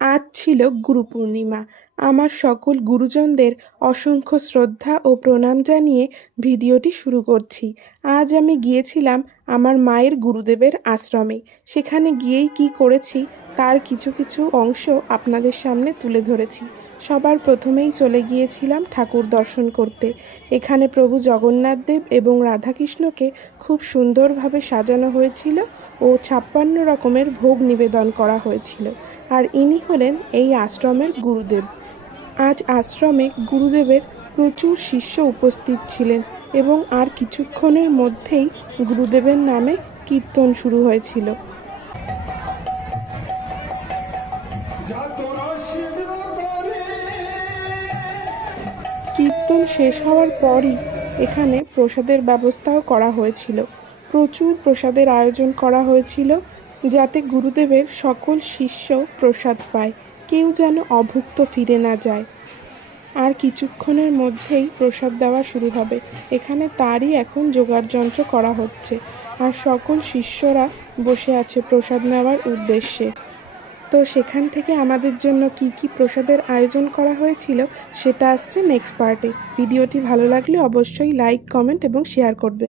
আজ ছিল গুরু পূর্ণিমা। আমার সকল গুরুজনদের অসংখ্য শ্রদ্ধা ও প্রণাম জানিয়ে ভিডিওটি শুরু করছি। আজ আমি গিয়েছিলাম আমার মায়ের গুরুদেবের আশ্রমে। সেখানে গিয়েই কি করেছি তার কিছু কিছু অংশ আপনাদের সামনে তুলে ধরেছি। সবার প্রথমেই চলে গিয়েছিলাম ঠাকুর দর্শন করতে। এখানে প্রভু জগন্নাথ দেব এবং রাধাকৃষ্ণকে খুব সুন্দরভাবে সাজানো হয়েছিল ও 56 রকমের ভোগ নিবেদন করা হয়েছিল। আর ইনি হলেন এই আশ্রমের গুরুদেব। আজ আশ্রমে গুরুদেবের প্রচুর শিষ্য উপস্থিত ছিলেন এবং আর কিছুক্ষণের মধ্যেই গুরুদেবের নামে কীর্তন শুরু হয়েছিল। কীর্তন শেষ হওয়ার পরই এখানে প্রসাদের ব্যবস্থাও করা হয়েছিল। প্রচুর প্রসাদের আয়োজন করা হয়েছিল যাতে গুরুদেবের সকল শিষ্য প্রসাদ পায়, কেউ যেন অভুক্ত ফিরে না যায়। আর কিছুক্ষণের মধ্যেই প্রসাদ দেওয়া শুরু হবে। এখানে তারই এখন জোগাড়যন্ত্র করা হচ্ছে আর সকল শিষ্যরা বসে আছে প্রসাদ নেওয়ার উদ্দেশ্যে। তো সেখান থেকে আমাদের জন্য কি কি প্রসাদের আয়োজন করা হয়েছিল সেটা আসছে নেক্সট পার্টে। ভিডিওটি ভালো লাগলে অবশ্যই লাইক, কমেন্ট এবং শেয়ার করবে।